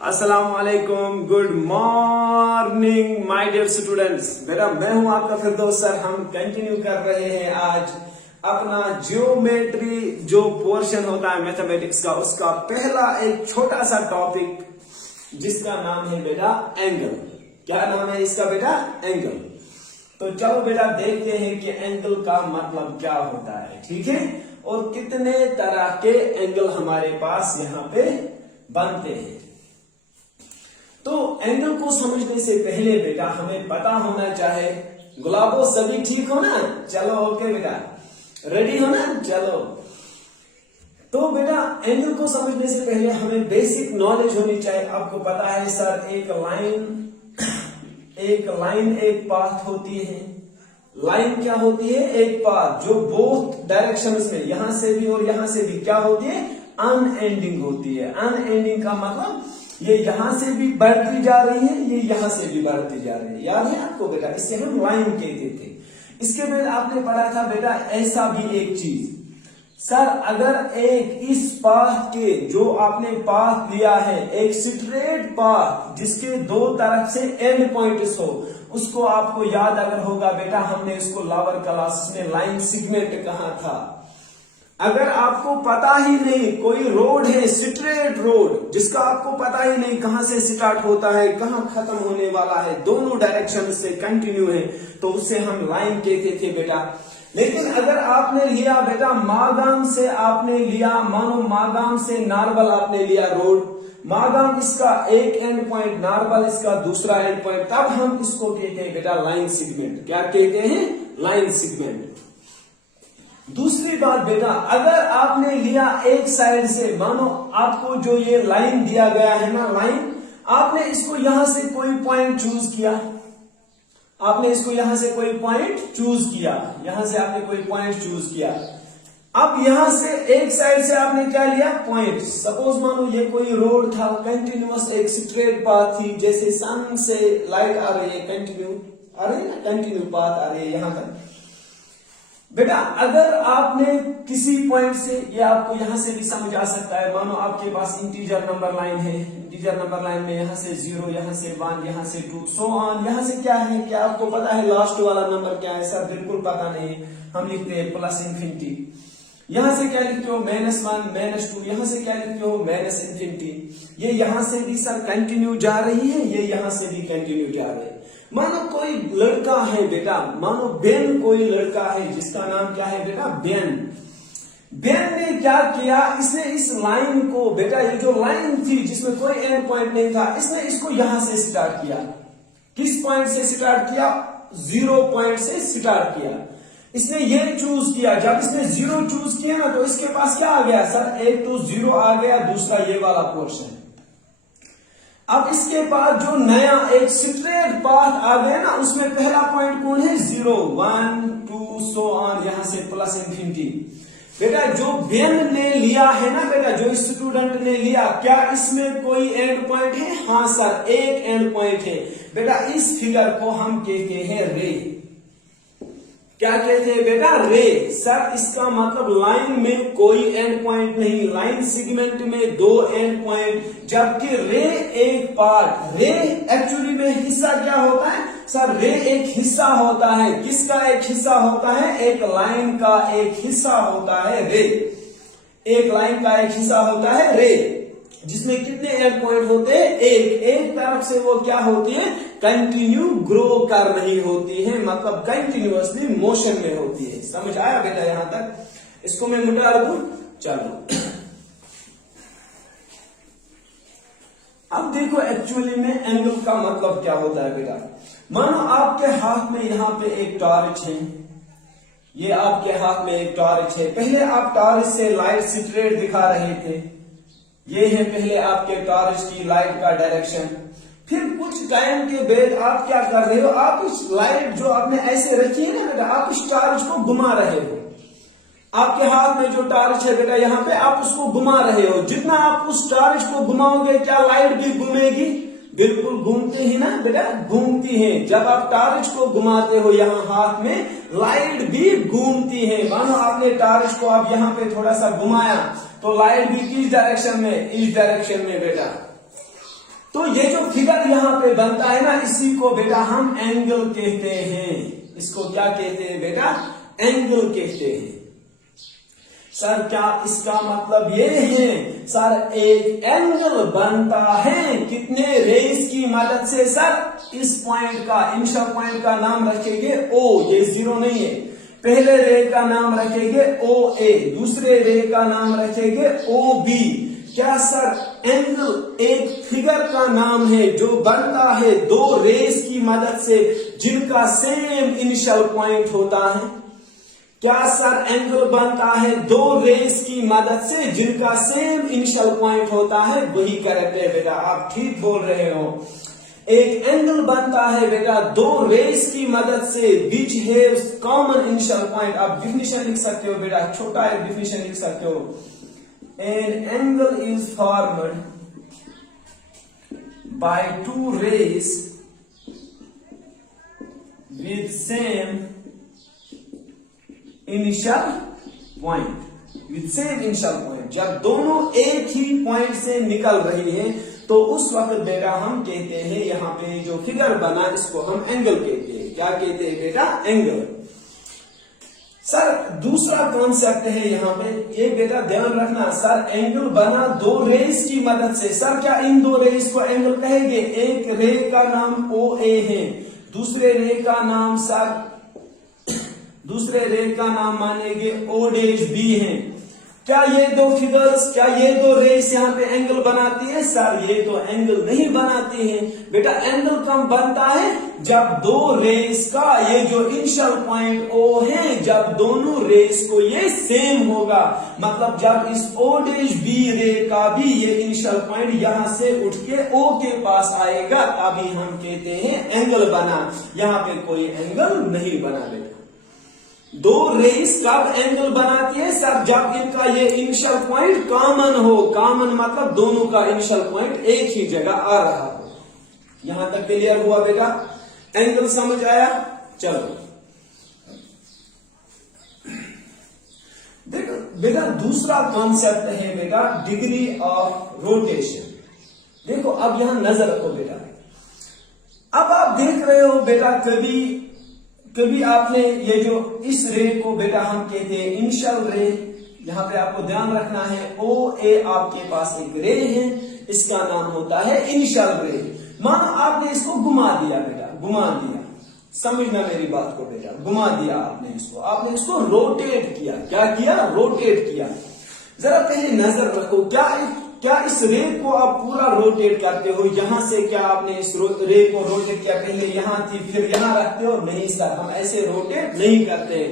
अस्सलाम वालेकुम, good morning my dear students. बेटा मैं हूं आपका फिरदौस सर। हम कंटिन्यू कर रहे हैं आज अपना ज्योमेट्री जो पोर्शन होता है मैथमेटिक्स का, उसका पहला एक छोटा सा टॉपिक जिसका नाम है बेटा एंगल। क्या नाम है इसका बेटा? एंगल। तो चलो बेटा देखते हैं कि एंगल का मतलब क्या होता है, ठीक है, और कितने तरह के एंगल हमारे पास यहाँ पे बनते हैं। तो एंगल को समझने से पहले बेटा हमें पता होना चाहिए, गुलाबो सभी ठीक हो ना? चलो ओके बेटा, रेडी हो ना? चलो तो बेटा एंगल को समझने से पहले हमें बेसिक नॉलेज होनी चाहिए। आपको पता है सर, एक पाथ होती है। लाइन क्या होती है? एक पाथ जो बोथ डायरेक्शंस में, यहां से भी और यहां से भी क्या होती है? अनएंडिंग होती है। अनएंडिंग का मतलब ये यहां से भी बढ़ती जा रही है, ये यहां से भी बढ़ती जा रही है। याद है आपको बेटा? इसे हम लाइन कहते थे। इसके बाद आपने पढ़ा था बेटा ऐसा भी एक चीज, सर अगर एक इस पाथ के जो आपने पाथ लिया है, एक स्ट्रेट पाथ जिसके दो तरफ से एंड पॉइंट्स हो, उसको आपको याद अगर होगा बेटा, हमने इसको लोअर क्लासेस में लाइन सेगमेंट कहा था। अगर आपको पता ही नहीं, कोई रोड है स्ट्रेट रोड जिसका आपको पता ही नहीं कहां से स्टार्ट होता है कहां खत्म होने वाला है, दोनों डायरेक्शन से कंटिन्यू है, तो उसे हम लाइन कहते थे बेटा। लेकिन अगर आपने लिया बेटा मागाम से, आपने लिया, मानो मागाम से नारबल आपने लिया रोड, मागाम इसका एक एंड पॉइंट, नारबल इसका दूसरा एंड पॉइंट, तब हम इसको कहते हैं बेटा लाइन सेगमेंट। क्या कहते हैं? Line segment. दूसरी बात बेटा, अगर आपने लिया एक साइड से, मानो आपको जो ये लाइन दिया गया है ना, लाइन, आपने इसको यहां से कोई पॉइंट चूज किया, आपने इसको यहां से कोई पॉइंट चूज किया, यहां से आपने कोई पॉइंट चूज किया। अब यहां से एक साइड से आपने क्या लिया? पॉइंट। सपोज मानो ये कोई रोड था, कंटिन्यूअस एक स्ट्रेट पाथ थी, जैसे सन से लाइट आ रही है, कंटिन्यू आ रही है ना, कंटिन्यू पाथ आ रही है यहां तक। बेटा अगर आपने किसी पॉइंट से, ये आपको यहां से भी समझ आ सकता है, मानो आपके पास इंटीजर नंबर लाइन है, इंटीजर नंबर लाइन में यहां से 0, यहां से 1, यहां से 2, सो ऑन। यहां से क्या है? क्या आपको पता है लास्ट वाला नंबर क्या है? सर बिल्कुल पता नहीं है, हम लिखते हैं प्लस इंफिनिटी। यहां से क्या लिखते हो? -1, -2। यहां से क्या लिखते हो? -इंफिनिटी। ये यहां से भी सर कंटिन्यू जा रही है, ये यहां से भी कंटिन्यू जा रही है। मानो कोई लड़का है बेटा, मानो बेन कोई लड़का है जिसका नाम क्या है बेटा? बेन। बेन ने क्या किया? इसने इस लाइन को बेटा, ये जो लाइन थी जिसमें कोई एंड पॉइंट नहीं था, इसने इसको यहां से स्टार्ट किया। किस पॉइंट से स्टार्ट किया? 0 पॉइंट से स्टार्ट किया। इसने ये चूज किया। जब इसने 0 चूज किया ना, तो इसके पास क्या आ गया सर? एक तो 0 आ गया, दूसरा ये वाला पोर्शन। अब इसके बाद जो नया एक स्ट्रेट पाथ आ गया ना, उसमें पहला पॉइंट कौन है? 0, 1, 2, सो ऑन, यहां से प्लस इंफिनिटी। बेटा जो बेन ने लिया है ना बेटा, जो स्टूडेंट ने लिया, क्या इसमें कोई एंड पॉइंट है? हाँ सर, एक एंड पॉइंट है बेटा। इस फिगर को हम कहते हैं रे। क्या कहते हैं बेटा? रे। सर इसका मतलब लाइन में कोई एंड पॉइंट नहीं, लाइन सेगमेंट में 2 एंड पॉइंट, जबकि रे एक पार्ट। रे एक्चुअली में हिस्सा क्या होता है सर? रे एक हिस्सा होता है। किसका एक हिस्सा होता है? एक लाइन का एक हिस्सा होता है रे। एक लाइन का एक हिस्सा होता है रे, जिसमें कितने एंड पॉइंट होते हैं? एक तरफ से वो क्या होती है? कंटिन्यू ग्रो कर रही होती है, मतलब कंटिन्यूअसली मोशन में होती है। समझ आया बेटा यहां तक? इसको मैं मिटा दूं। चलो अब देखो एक्चुअली में एंगल का मतलब क्या होता है बेटा। मानो आपके हाथ में यहां पे एक टॉर्च है, ये आपके हाथ में एक टॉर्च है। पहले आप टॉर्च से लाइट स्ट्रेट दिखा रहे थे, ये है पहले आपके टॉर्च की लाइट का डायरेक्शन। फिर कुछ टाइम के बाद आप क्या कर रहे हो? आप इस लाइट जो आपने ऐसे रखी है ना बेटा, आप इस टॉर्च को घुमा रहे हो। आपके हाथ में जो टॉर्च है बेटा, यहाँ पे आप उसको घुमा रहे हो। जितना आप उस टॉर्च को घुमाओगे, क्या लाइट भी घूमेगी? बिल्कुल घूमते ही ना बेटा, घूमती है। जब आप टॉर्च को घुमाते हो यहाँ हाथ में, लाइट भी घूमती है। मानो आपने टॉर्च को आप यहाँ पे थोड़ा सा घुमाया, तो लाइट भी किस डायरेक्शन में? इस डायरेक्शन में बेटा। तो ये जो फिगर यहाँ पे बनता है ना, इसी को बेटा हम एंगल कहते हैं। इसको क्या कहते हैं बेटा? एंगल कहते हैं। सर क्या इसका मतलब ये है? सर एक एंगल बनता है कितने रेज की मदद से? सर इस पॉइंट का, इनिशियल पॉइंट का नाम रखेंगे O, ये जीरो नहीं है। पहले रे का नाम रखेंगे OA, दूसरे रे का नाम रखेंगे OB। क्या सर एंगल एक फिगर का नाम है जो बनता है दो रेस की मदद से जिनका सेम इनिशियल पॉइंट होता है? क्या सर एंगल बनता है दो रेस की मदद से जिनका सेम इनिशियल पॉइंट होता है? वही करेक्ट है बेटा, आप ठीक बोल रहे हो। एक एंगल बनता है बेटा दो रेस की मदद से which have common initial point. आप डिफिनेशन लिख सकते हो बेटा, छोटा एक डिफिनेशन लिख सकते हो। An angle is formed by two rays with same initial point. With same initial point. जब दोनों एक ही पॉइंट से निकल रही है तो उस वक्त बेटा हम कहते हैं, यहाँ पे जो फिगर बना इसको हम एंगल कहते हैं। क्या कहते हैं बेटा? एंगल। सर दूसरा कॉन्सेप्ट है यहाँ पे, ये बेटा ध्यान रखना। सर एंगल बना दो रेस की मदद से। सर क्या इन दो रेस को एंगल कहेंगे? एक रे का नाम OA है, दूसरे रे का नाम मानेंगे O'B है। क्या ये दो फिगर्स, क्या ये दो रेस यहाँ पे एंगल बनाती है? सर ये तो एंगल नहीं बनाती है बेटा। एंगल कब बनता है? जब दो रेस का ये जो इनिशियल पॉइंट O है, जब दोनों रेस को ये सेम होगा, मतलब जब इस O'B रे का भी ये इनिशियल पॉइंट यहां से उठ के O के पास आएगा, तभी हम कहते हैं एंगल बना। यहाँ पे कोई एंगल नहीं बना बेटा। दो रेस कब एंगल बनाती है? सर जब इनका ये इनिशियल पॉइंट कॉमन हो। कॉमन मतलब दोनों का इनिशियल पॉइंट एक ही जगह आ रहा हो। यहां तक क्लियर हुआ बेटा? एंगल समझ आया? चलो देखो बेटा, दूसरा कॉन्सेप्ट है बेटा डिग्री ऑफ रोटेशन। देखो अब यहां नजर रखो बेटा। अब आप देख रहे हो बेटा, कभी आपने ये जो इस रे को बेटा हम कहते हैं इनिशियल रे। यहां पे आपको ध्यान रखना है, OA आपके पास एक रे है, इसका नाम होता है इनिशियल रे। मानो आपने इसको घुमा दिया बेटा, घुमा दिया, समझना मेरी बात को बेटा, घुमा दिया आपने इसको रोटेट किया। क्या किया? रोटेट किया। जरा पहले नजर रखो, क्या इस रे को आप पूरा रोटेट करते हो? यहां से क्या आपने इस रे को रोटेट किया? पहले यहां थी फिर यहां रखते हो? नहीं सर, हम ऐसे रोटेट नहीं करते।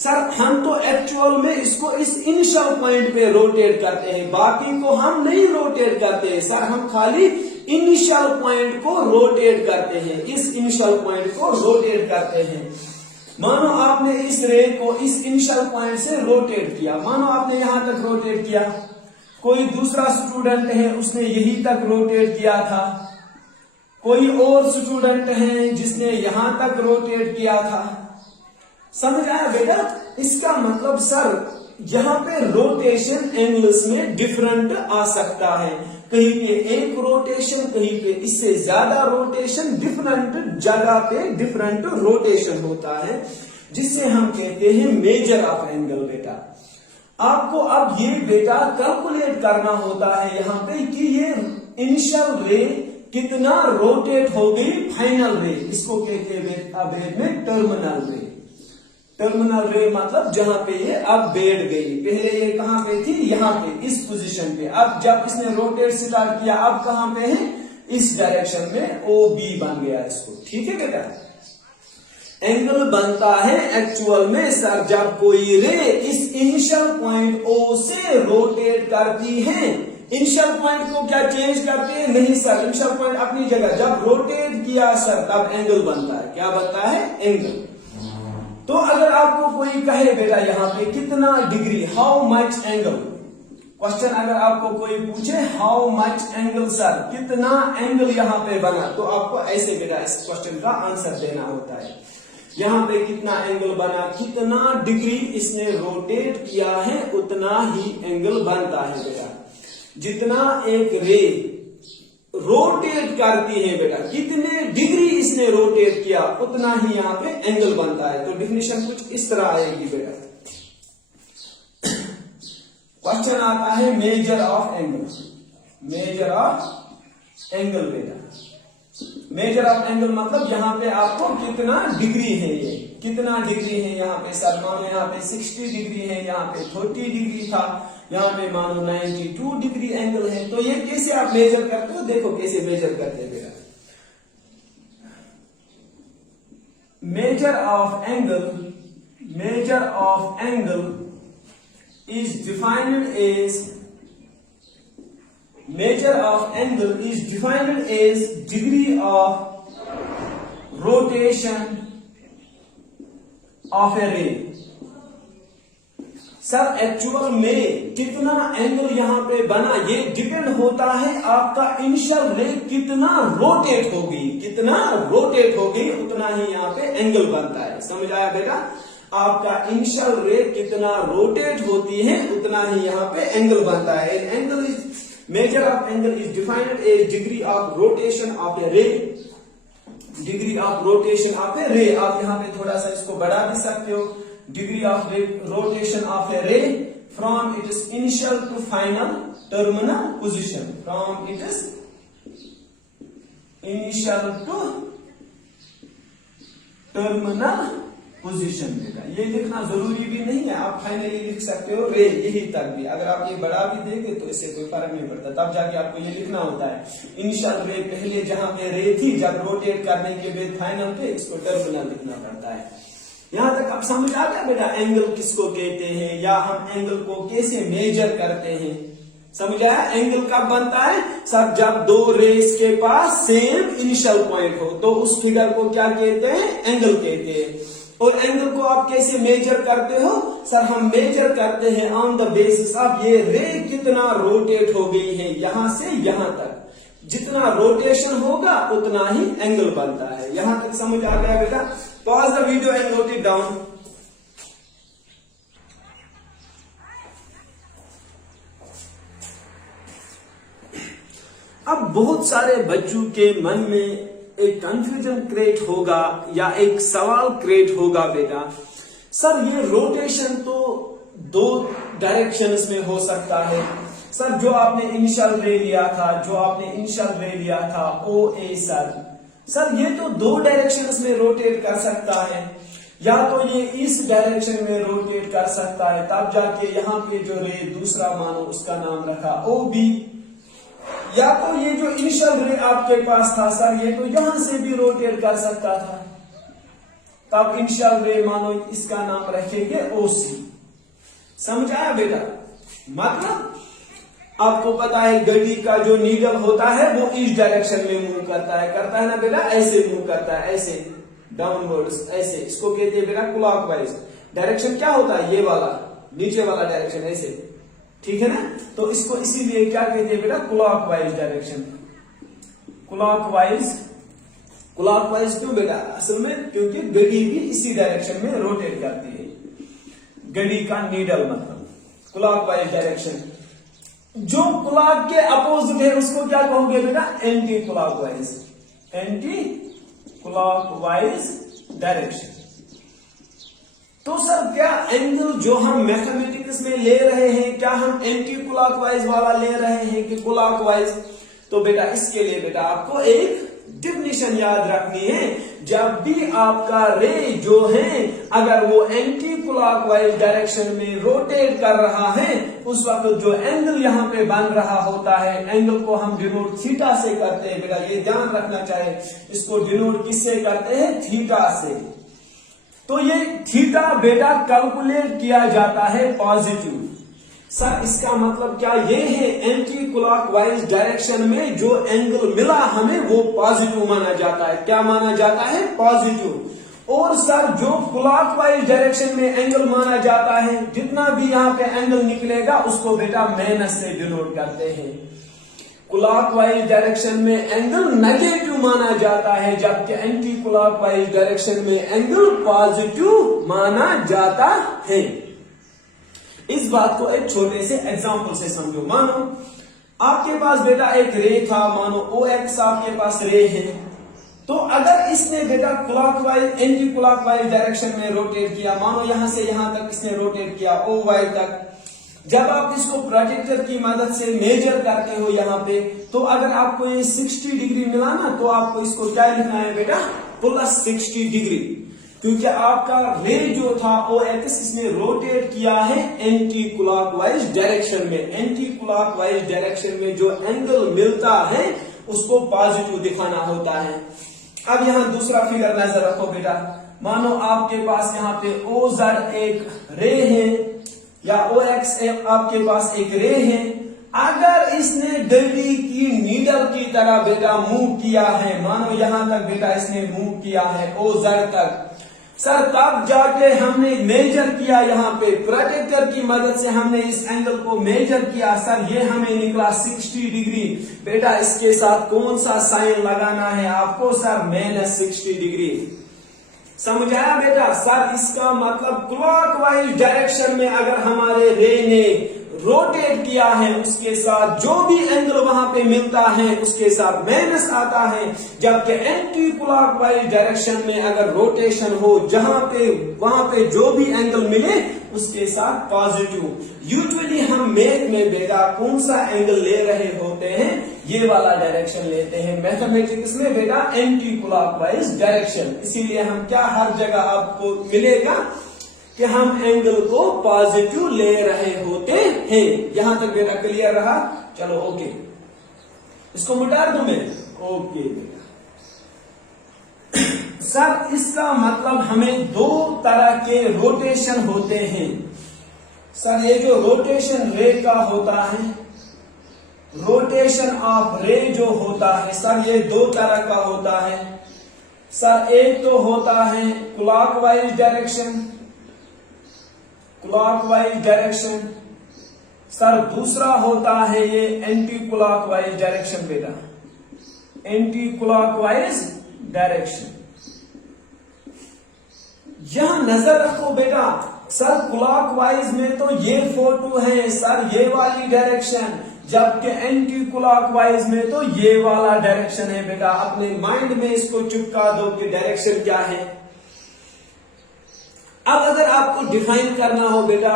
सर हम तो एक्चुअल में इसको इस इनिशियल पॉइंट पे रोटेट करते हैं, बाकी को हम नहीं रोटेट करते। सर हम खाली इनिशियल पॉइंट को रोटेट करते हैं, इस इनिशियल पॉइंट को रोटेट करते हैं। मानो आपने इस रे को इस इनिशियल पॉइंट से रोटेट किया, मानो आपने यहां तक रोटेट किया, कोई दूसरा स्टूडेंट है उसने यहीं तक रोटेट किया था, कोई और स्टूडेंट है जिसने यहां तक रोटेट किया था। समझ आया बेटा? इसका मतलब सर यहां पे रोटेशन एंगल्स में डिफरेंट आ सकता है। कहीं पे एक रोटेशन, कहीं पे इससे ज्यादा रोटेशन, डिफरेंट जगह पे डिफरेंट रोटेशन होता है, जिससे हम कहते हैं मेजर ऑफ एंगल बेटा। आपको अब ये बेटा कैलकुलेट करना होता है यहाँ पे कि ये इनिशियल रे कितना रोटेट हो गई फाइनल रे। इसको कहते हैं बेटा वेद में टर्मिनल रे। टर्मिनल रे मतलब जहां पे ये अब बैठ गई। पहले ये कहां पे थी? यहाँ पे, इस पोजीशन पे। अब जब इसने रोटेट स्टार्ट किया, अब कहां पे है? इस डायरेक्शन में OB बन गया इसको। ठीक है बेटा? एंगल बनता है एक्चुअल में सर जब कोई रे इस इनिशियल पॉइंट O से रोटेट करती है। इनिशियल पॉइंट को क्या चेंज करते हैं? नहीं सर, इनिशियल पॉइंट अपनी जगह। जब रोटेट किया सर तब एंगल बनता है। क्या बनता है? एंगल। तो अगर आपको कोई कहे बेटा यहाँ पे कितना degree, how much angle, question अगर आपको कोई पूछे हाउ मच एंगल सर, कितना एंगल यहाँ पे बना, तो आपको ऐसे बेटा इस क्वेश्चन का आंसर देना होता है। यहाँ पे कितना एंगल बना, कितना डिग्री इसने रोटेट किया है, उतना ही एंगल बनता है बेटा। जितना एक रे रोटेट करती है बेटा, कितने डिग्री इसने रोटेट किया उतना ही यहाँ पे एंगल बनता है। तो डिफिनेशन कुछ इस तरह आएगी बेटा। क्वेश्चन आता है major of angle, major of angle बेटा। मेजर ऑफ एंगल मतलब यहाँ पे आपको कितना डिग्री है, ये कितना डिग्री है यहाँ पे। सर मानो यहाँ पे 60 डिग्री है, यहाँ पे 40 डिग्री था, यहाँ पे मानो 92 डिग्री एंगल है। तो ये कैसे आप मेजर करते हो, देखो कैसे मेजर करते हैं बेटा। Major of angle, major of angle is defined as, measure of angle is defined as degree of rotation of a ray। Sir actual में कितना एंगल यहाँ पे बना ये डिपेंड होता है आपका इनिशियल रे कितना रोटेट होगी, कितना रोटेट होगी उतना ही यहाँ पे एंगल बनता है। समझ आया बेटा, आपका इनिशियल रे कितना रोटेट होती है उतना ही यहाँ पे एंगल बनता है। Angle is, measure of angle is defined as degree of rotation of a ray, degree of rotation of a ray. आप यहाँ पे थोड़ा सा इसको बढ़ा भी सकते हो, degree of rotation of a ray from its initial to final terminal position, from its initial to terminal position बेटा। ये लिखना जरूरी भी नहीं है, आप फाइनली लिख सकते हो रे यही तक भी। अगर आप ये बढ़ा भी देंगे तो इससे कोई फर्क नहीं पड़ता, तब जाके आपको ये लिखना होता है इनिशियल रे, पहले जहां पे रे थी जब रोटेट करने के बाद फाइनल पे इसको टर्मिनल लिखना पड़ता है। यहां तक अब समझ आ गया बेटा एंगल किसको कहते हैं या हम एंगल को कैसे मेजर करते हैं। समझ आया, एंगल कब बनता है सर, जब दो रेस के पास सेम इनिशियल पॉइंट हो तो उस फिगर को क्या कहते हैं, एंगल कहते हैं। और एंगल को आप कैसे मेजर करते हो सर, हम मेजर करते हैं ऑन द बेसिस ऑफ ये रे कितना रोटेट हो गई है यहां से यहां तक, जितना रोटेशन होगा उतना ही एंगल बनता है। यहां तक समझ आ गया बेटा। Pause the video and note it down. अब बहुत सारे बच्चों के मन में एक कंफ्यूजन क्रिएट होगा या एक सवाल क्रिएट होगा बेटा, सर ये रोटेशन तो दो डायरेक्शंस में हो सकता है। सर जो आपने इनिशियल रे लिया था, जो आपने इनिशियल रे लिया था ओ ए सर ये तो दो डायरेक्शंस में रोटेट कर सकता है, या तो ये इस डायरेक्शन में रोटेट कर सकता है, तब जाके यहाँ पे जो रे दूसरा मानो उसका नाम रखा ओ बी, या तो ये जो इनिशियल रे आपके पास था सर ये तो यहां से भी रोटेट कर सकता था, तब इनिशियल रे मानो इसका नाम रखेंगे ओसी। समझ आया बेटा, मतलब आपको पता है घड़ी का जो नीडल होता है वो इस डायरेक्शन में मूव करता है ना बेटा, ऐसे मूव करता है, ऐसे डाउनवर्ड्स ऐसे, इसको कहते हैं बेटा क्लॉकवाइज। डायरेक्शन क्या होता है, ये वाला नीचे वाला डायरेक्शन ऐसे, ठीक है ना। तो इसको इसीलिए क्या कहते हैं बेटा, क्लॉकवाइज डायरेक्शन। क्लॉकवाइज, क्लॉकवाइज क्यों बेटा, असल में क्योंकि घड़ी भी इसी डायरेक्शन में रोटेट करती है। घड़ी का नीडल मतलब क्लॉकवाइज डायरेक्शन। जो क्लॉक के अपोजिट है उसको क्या कहोगे बेटा, anti clockwise, anti clockwise direction. तो सर क्या एंगल जो हम मैथमेटिक्स में ले रहे हैं क्या हम एंटी क्लॉकवाइज वाला ले रहे हैं कि क्लॉकवाइज? तो बेटा इसके लिए बेटा आपको एक डिफिनेशन याद रखनी है। जब भी आपका रे जो है अगर वो एंटी क्लॉकवाइज डायरेक्शन में रोटेट कर रहा है उस वक्त जो एंगल यहाँ पे बन रहा होता है, एंगल को हम डिनोट थीटा से करते हैं। बेटा ये ध्यान रखना चाहिए, इसको डिनोट किससे करते हैं, थीटा से। तो ये थीटा बेटा कैलकुलेट किया जाता है पॉजिटिव। सर इसका मतलब क्या ये है, एंटी क्लॉकवाइज डायरेक्शन में जो एंगल मिला हमें वो पॉजिटिव माना जाता है। क्या माना जाता है, पॉजिटिव। और सर जो क्लॉकवाइज डायरेक्शन में एंगल माना जाता है, जितना भी यहाँ पे एंगल निकलेगा उसको बेटा माइनस से डिनोट करते हैं। क्लॉकवाइज डायरेक्शन में एंगल नेगेटिव माना जाता है, जबकि एंटी क्लॉकवाइज डायरेक्शन में एंगल पॉजिटिव माना जाता है। इस बात को एक छोटे से एग्जांपल से समझो। मानो आपके पास बेटा एक रे था, मानो OX आपके पास रे है, तो अगर इसने बेटा क्लॉकवाइज एंटी क्लॉकवाइज डायरेक्शन में रोटेट किया, मानो यहां से यहां तक इसने रोटेट किया OY तक, जब आप इसको प्रोजेक्टर की मदद से मेजर करते हो यहाँ पे, तो अगर आपको ये 60 डिग्री मिला ना, तो आपको इसको क्या लिखना है बेटा, +60 डिग्री, क्योंकि आपका रे जो था OX इसने रोटेट किया है एंटी क्लॉकवाइज डायरेक्शन में। एंटी क्लॉकवाइज डायरेक्शन में जो एंगल मिलता है उसको पॉजिटिव दिखाना होता है। अब यहाँ दूसरा फिगर नजर रखो बेटा, मानो आपके पास यहाँ पे OZ एक रे है या OX आपके पास एक रे है, अगर इसने घड़ी की नीडल की तरह बेटा मूव किया है, मानो यहां तक बेटा इसने मूव किया है OZ तक, सर तब जाके हमने मेजर किया, यहाँ पे प्रोजेक्टर की मदद से हमने इस एंगल को मेजर किया, सर ये हमें निकला 60 डिग्री। बेटा इसके साथ कौन सा साइन लगाना है आपको, सर -60 डिग्री। समझ आया बेटा? सर इसका मतलब क्लॉकवाइज डायरेक्शन में अगर हमारे रे ने रोटेट किया है, उसके साथ जो भी एंगल वहां पे मिलता है उसके साथ माइनस आता है, जबकि एंटी क्लॉकवाइज डायरेक्शन में अगर रोटेशन हो, जहां पे वहां पे जो भी एंगल मिले उसके साथ पॉजिटिव। यूजुअली हम मैथ में बेटा कौन सा एंगल ले रहे होते हैं, ये वाला डायरेक्शन लेते हैं। मैथमेटिक्स में बेटा एंटी क्लॉकवाइज डायरेक्शन, इसीलिए हम क्या हर जगह आपको मिलेगा कि हम एंगल को पॉजिटिव ले रहे होते हैं। यहां तक बेटा क्लियर रहा? चलो ओके, इसको मिटा दूं मैं? ओके बेटा। सर इसका मतलब हमें दो तरह के रोटेशन होते हैं। सर ये जो रोटेशन रे का होता है, रोटेशन ऑफ रे जो होता है, सर ये दो तरह का होता है। सर एक तो होता है clockwise direction, clockwise direction. Sir दूसरा होता है ये एंटी क्लॉकवाइज डायरेक्शन बेटा, एंटी क्लॉकवाइज डायरेक्शन। यहां नजर रखो बेटा, सर क्लॉकवाइज में तो ये फोटो है, सर ये वाली डायरेक्शन, जबकि एंटी क्लॉकवाइज में तो ये वाला डायरेक्शन है बेटा। अपने माइंड में इसको चिपका दो कि डायरेक्शन क्या है। अब अगर आपको डिफाइन करना हो बेटा,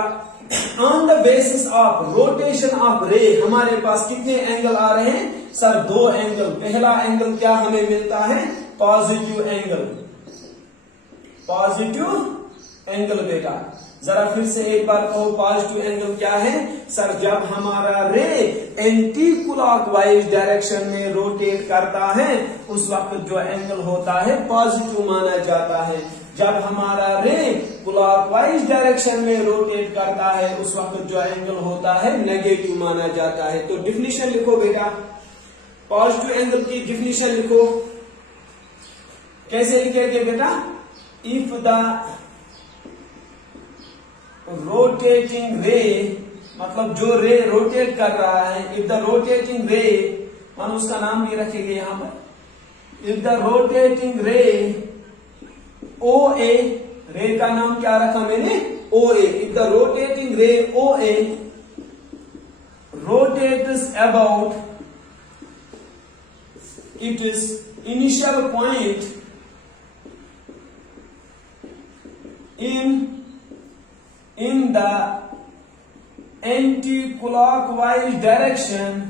on the basis of rotation of रे हमारे पास कितने एंगल आ रहे हैं? सर दो एंगल। पहला एंगल क्या हमें मिलता है? पॉजिटिव एंगल, पॉजिटिव एंगल बेटा। जरा फिर से एक बार कहो, पॉजिटिव एंगल क्या है? सर जब हमारा रे एंटी क्लॉकवाइज डायरेक्शन में रोटेट करता है उस वक्त जो एंगल होता है पॉजिटिव माना जाता है। जब हमारा रे क्लॉकवाइज डायरेक्शन में रोटेट करता है उस वक्त जो एंगल होता है नेगेटिव माना जाता है। तो डिफिनीशन लिखो बेटा, पॉजिटिव एंगल की डिफिनीशन लिखो। कैसे लिखेंगे बेटा? इफ द रोटेटिंग रे, मतलब जो रे रोटेट कर रहा है, इफ द रोटेटिंग रे, हम उसका नाम भी रखेंगे यहां पर, इफ द रोटेटिंग रे OA, रे का नाम क्या रखा मैंने? OA। इफ द रोटेटिंग रे OA rotates about its initial point in the anti-clockwise direction,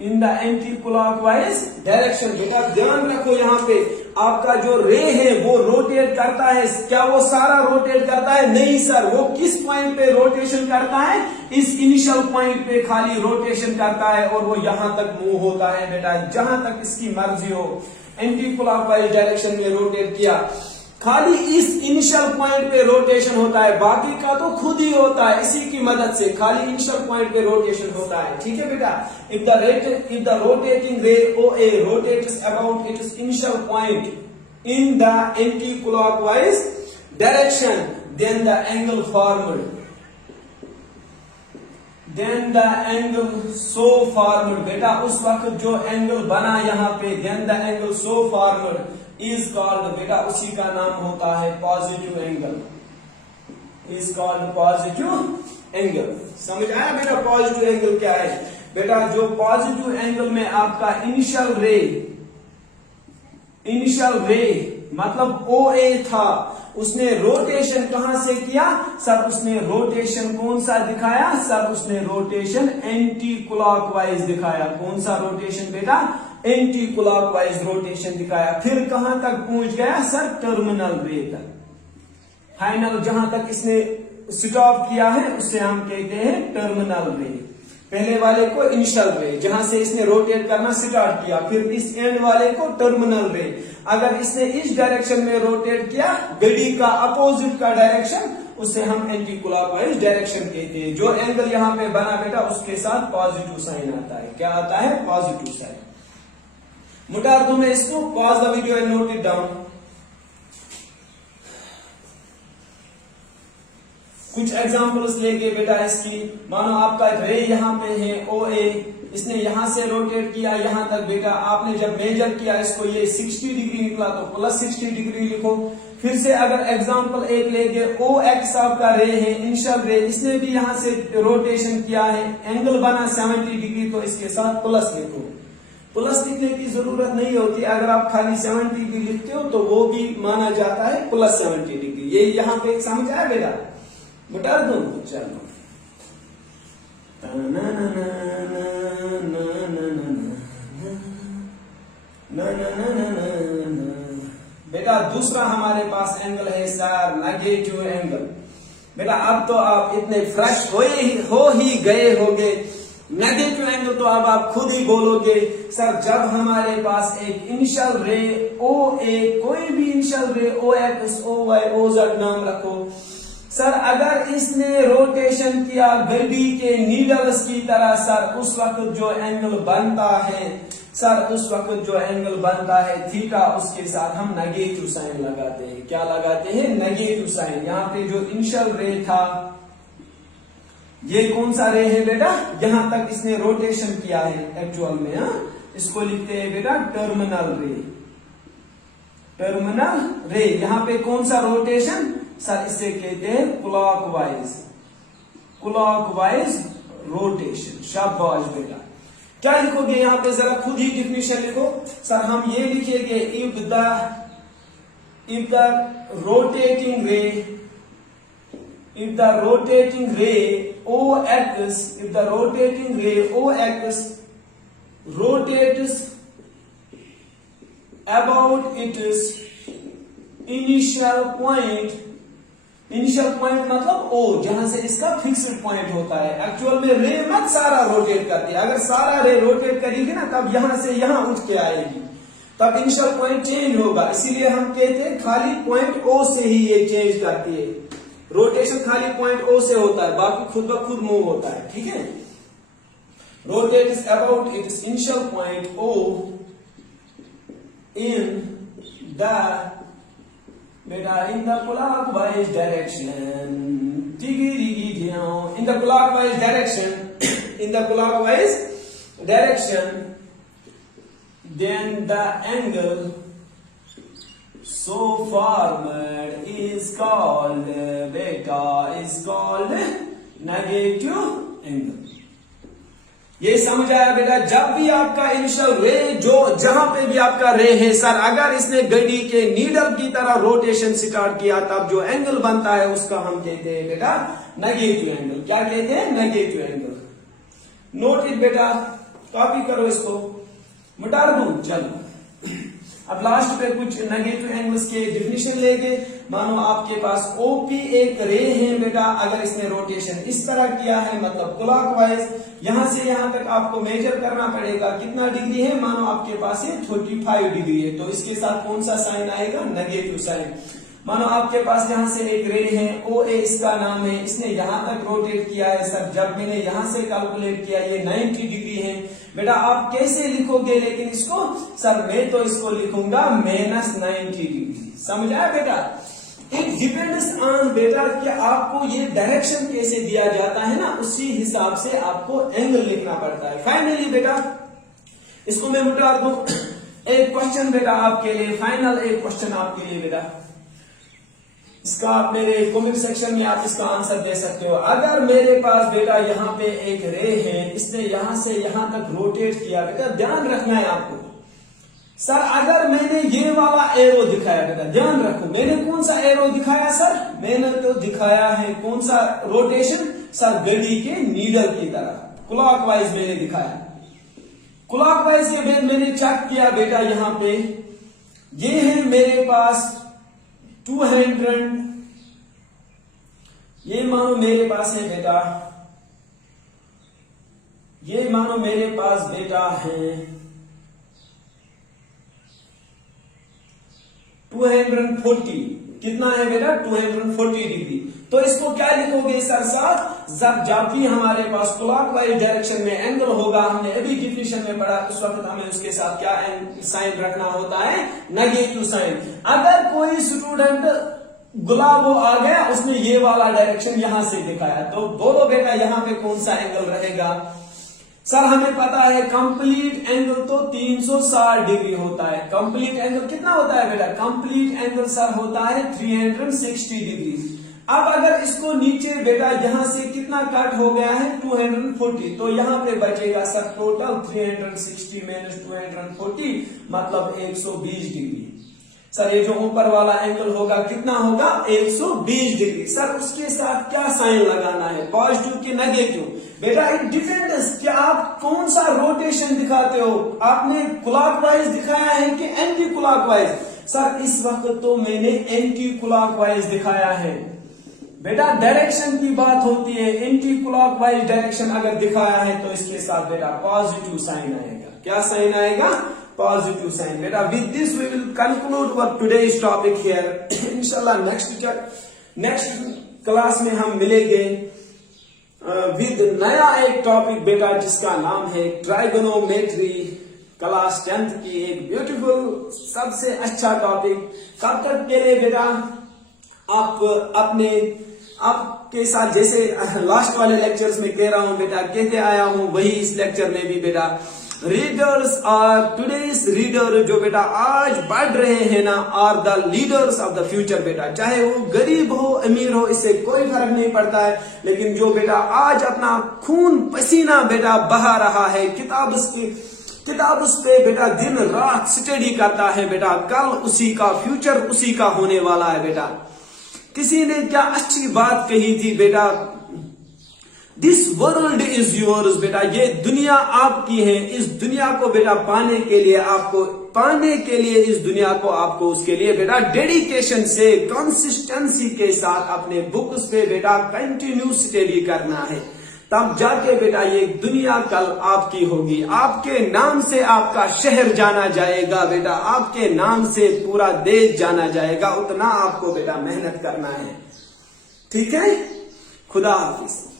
in the anti clockwise direction. बेटा ध्यान रखो, यहाँ पे आपका जो रे है वो रोटेट करता है। क्या वो सारा रोटेट करता है? नहीं सर, वो किस पॉइंट पे रोटेशन करता है? इस इनिशियल पॉइंट पे खाली रोटेशन करता है और वो यहां तक मूव होता है बेटा, जहां तक इसकी मर्जी हो। एंटी क्लॉकवाइज डायरेक्शन में रोटेट किया, खाली इस इनिशियल पॉइंट पे रोटेशन होता है, बाकी का तो खुद ही होता है। इसी की मदद से खाली इनिशियल पॉइंट पे रोटेशन होता है। ठीक है बेटा? इफ द रोटेटिंग रे OA rotates about its initial point in the anti-clockwise direction, then the angle formed, then the angle so formed, बेटा उस वक्त जो एंगल बना यहाँ पे, then the angle so formed is called, बेटा उसी का नाम होता है positive angle, is called positive angle. समझ आया बेटा पॉजिटिव एंगल क्या है? बेटा जो पॉजिटिव एंगल में आपका इनिशियल रे मतलब OA था, उसने रोटेशन कहां से किया सर? उसने रोटेशन कौन सा दिखाया सर? उसने रोटेशन एंटी क्लॉकवाइज दिखाया। कौन सा रोटेशन बेटा? एंटी क्लॉकवाइज रोटेशन दिखाया। फिर कहां तक पहुंच गया सर? टर्मिनल रे तक। फाइनल जहां तक इसने स्टॉप किया है उसे हम कहते हैं टर्मिनल रे। पहले वाले को इनिशियल रे, जहां से इसने रोटेट करना स्टार्ट किया, फिर इस एंड वाले को टर्मिनल रे। अगर इसने इस डायरेक्शन में रोटेट किया, घड़ी का अपोजिट का डायरेक्शन, उसे हम एंटी क्लॉकवाइज डायरेक्शन कहते हैं। जो एंगल यहां पे बना बेटा उसके साथ पॉजिटिव साइन आता है। क्या आता है? Positive sign. मुटार दो मैं इसको, pause the video and note it down. कुछ एग्जांपल्स लेके बेटा इसकी, मानो आपका रे यहाँ पे है OA, इसने यहां से रोटेट किया यहां तक बेटा। आपने जब मेजर किया इसको, ये 60 डिग्री निकला तो प्लस 60 डिग्री लिखो। फिर से अगर एग्जांपल एक लेके, OX आपका रे है, इनिशियल रे, इसने भी यहां से रोटेशन किया है, एंगल बना 70 डिग्री, तो इसके साथ प्लस लिखो। प्लस लिखने की जरूरत नहीं होती, अगर आप खाली 70 डिग्री लिखते हो तो वो भी माना जाता है प्लस 70 डिग्री। ये यहाँ पे समझ आया बेटा? बता दो। चलो बेटा दूसरा हमारे पास एंगल है सर नेगेटिव एंगल। बेटा अब तो आप इतने फ्रेश हो ही गए होंगे। नेगेटिव एंगल तो अब आप खुद ही बोलोगे सर, जब हमारे पास एक इनिशियल रे OA, कोई भी इनिशियल रे OX, OY, OZ नाम रखो सर, अगर इसने रोटेशन किया घड़ी के नीडल्स की तरह सर, उस वक्त जो एंगल बनता है सर, उस वक्त जो एंगल बनता है थीटा, उसके साथ हम नेगेटिव साइन लगाते हैं। क्या लगाते हैं? Negative sign. यहाँ पे जो इनिशियल रे था, ये कौन सा रे है बेटा? यहां तक इसने रोटेशन किया है एक्चुअल में। इसको लिखते हैं बेटा टर्मिनल रे। टर्मिनल रे, यहां पे कौन सा रोटेशन सर? इसे कहते हैं क्लॉकवाइज रोटेशन। शाबाश बेटा। क्या लिखोगे यहां पे? जरा खुद ही डिफिनेशन लिखो सर। हम ये लिखेंगे इफ द रोटेटिंग रे OX rotates about its initial point मतलब O, जहां से इसका फिक्स्ड पॉइंट होता है। एक्चुअल में रे मत सारा रोटेट करती है। अगर सारा रे रोटेट करेगी ना, तब यहां से यहां उठ के आएगी, तब इनिशियल पॉइंट चेंज होगा। इसीलिए हम कहते हैं खाली पॉइंट O से ही ये चेंज करती है। रोटेशन खाली पॉइंट O से होता है, बाकी खुद ब खुद मूव होता है। ठीक है? Rotates about it's initial point O in the clockwise direction. In the clockwise direction, then the angle so formed is called negative angle. ये समझ आया बेटा? जब भी आपका इनिशियल रे, जो जहां पे भी आपका रे है सर, अगर इसने घड़ी के नीडल की तरह रोटेशन स्टार्ट किया, तब जो एंगल बनता है उसका हम कहते हैं बेटा नेगेटिव एंगल। क्या कहते हैं? Negative angle. नोट इट बेटा, कॉपी करो इसको, मिटा दूं। चलो अब लास्ट पे कुछ नेगेटिव एंगल्स के डिफिनेशन लेके। मानो आपके पास OP एक रे है बेटा, अगर इसने रोटेशन इस तरह किया है मतलब क्लॉकवाइज, यहां से यहां तक आपको मेजर करना पड़ेगा कितना डिग्री है। मानो आपके पास ये 35 डिग्री है, तो इसके साथ कौन सा साइन आएगा? Negative sign. मानो आपके पास यहां से एक रे है OA, इसका नाम है, इसने यहां तक रोटेट किया है सर। जब मैंने यहां से कैलकुलेट किया ये 90 डिग्री है बेटा। आप कैसे लिखोगे लेकिन इसको? सर मैं तो इसको लिखूंगा -90 डिग्री। समझ आया बेटा? इट डिपेंड्स ऑन बेटा कि आपको ये डायरेक्शन कैसे दिया जाता है ना, उसी हिसाब से आपको एंगल लिखना पड़ता है। फाइनली बेटा इसको मैं मिटा दूं। एक क्वेश्चन बेटा आपके लिए, फाइनल एक क्वेश्चन आपके लिए बेटा। इसका आप मेरे कमेंट सेक्शन में आप इसका आंसर दे सकते हो। अगर मेरे पास बेटा यहाँ पे एक रे है, इसने यहां से यहां तक रोटेट किया, बेटा ध्यान रखना है आपको। सर अगर मैंने ये वाला एरो दिखाया, बेटा ध्यान रखो, मैंने कौन सा एरो दिखाया सर? मैंने तो दिखाया है कौन सा रोटेशन सर? घड़ी के नीडल की तरह क्लॉकवाइज मैंने दिखाया। क्लॉकवाइज के बाद मैंने चेक किया बेटा, यहां पे ये है मेरे पास 200, ये मानो मेरे पास है बेटा, ये मानो मेरे पास बेटा है 240। कितना है बेटा? 240 डिग्री। तो इसको क्या लिखोगे सर साथ? जब भी हमारे पास क्लॉकवाइज डायरेक्शन में एंगल होगा, हमने अभी डिफिनेशन में पढ़ा, उस वक्त हमें उसके साथ क्या साइन रखना होता है? Negative sign. अगर कोई स्टूडेंट गुलाबो आ गया, उसने ये वाला डायरेक्शन यहां से दिखाया, तो बोलो बेटा यहां पे कौन सा एंगल रहेगा? सर हमें पता है कंप्लीट एंगल तो 360 डिग्री होता है। कंप्लीट एंगल कितना होता है बेटा? कंप्लीट एंगल सर होता है 360 डिग्री। अब अगर इसको नीचे बेटा यहां से कितना कट हो गया है? 240, तो यहां पे बचेगा सर टोटल 360 माइनस 240 मतलब 120 डिग्री। सर ये जो ऊपर वाला एंगल होगा कितना होगा? 120 डिग्री। सर उसके साथ क्या साइन लगाना है? पॉजिटिव की नेगेटिव? बेटा इट डिपेंड्स कि आप कौन सा रोटेशन दिखाते हो। आपने क्लॉकवाइज दिखाया है कि एंटी क्लॉकवाइज? सर इस वक्त तो मैंने एंटी क्लॉकवाइज दिखाया है। बेटा डायरेक्शन की बात होती है, एंटी क्लॉकवाइज डायरेक्शन अगर दिखाया है तो इसके साथ बेटा पॉजिटिव साइन आएगा। क्या साइन आएगा? Positive sign. बेटा with this we will conclude our today's topic here. इंशाल्लाह नेक्स्ट क्लास में हम मिलेंगे विद नया एक टॉपिक बेटा, जिसका नाम है ट्राइगोनोमेट्री, क्लास 10th की एक ब्यूटीफुल सबसे अच्छा टॉपिक। तब तक के लिए बेटा आपके साथ जैसे लास्ट वाले लेक्चर्स में कह रहा हूं बेटा, कहते आया हूं, वही इस लेक्चर में भी बेटा रीडर्स आर टुडेज रीडर, जो बेटा आज पढ़ रहे हैं ना, are the leaders of the future. बेटा चाहे वो गरीब हो अमीर हो, इससे कोई फर्क नहीं पड़ता है, लेकिन जो बेटा आज अपना खून पसीना बेटा बहा रहा है, किताब उस पे बेटा दिन रात स्टडी करता है बेटा, कल उसी का फ्यूचर उसी का होने वाला है बेटा। किसी ने क्या अच्छी बात कही थी बेटा, दिस वर्ल्ड इज योर्स। बेटा ये दुनिया आपकी है। इस दुनिया को बेटा पाने के लिए इस दुनिया को आपको उसके लिए बेटा डेडिकेशन से, कंसिस्टेंसी के साथ अपने बुक्स पे बेटा कंटिन्यू स्टडी करना है। तब जाके बेटा ये दुनिया कल आपकी होगी। आपके नाम से आपका शहर जाना जाएगा बेटा, आपके नाम से पूरा देश जाना जाएगा। उतना आपको बेटा मेहनत करना है। ठीक है, खुदा हाफिज।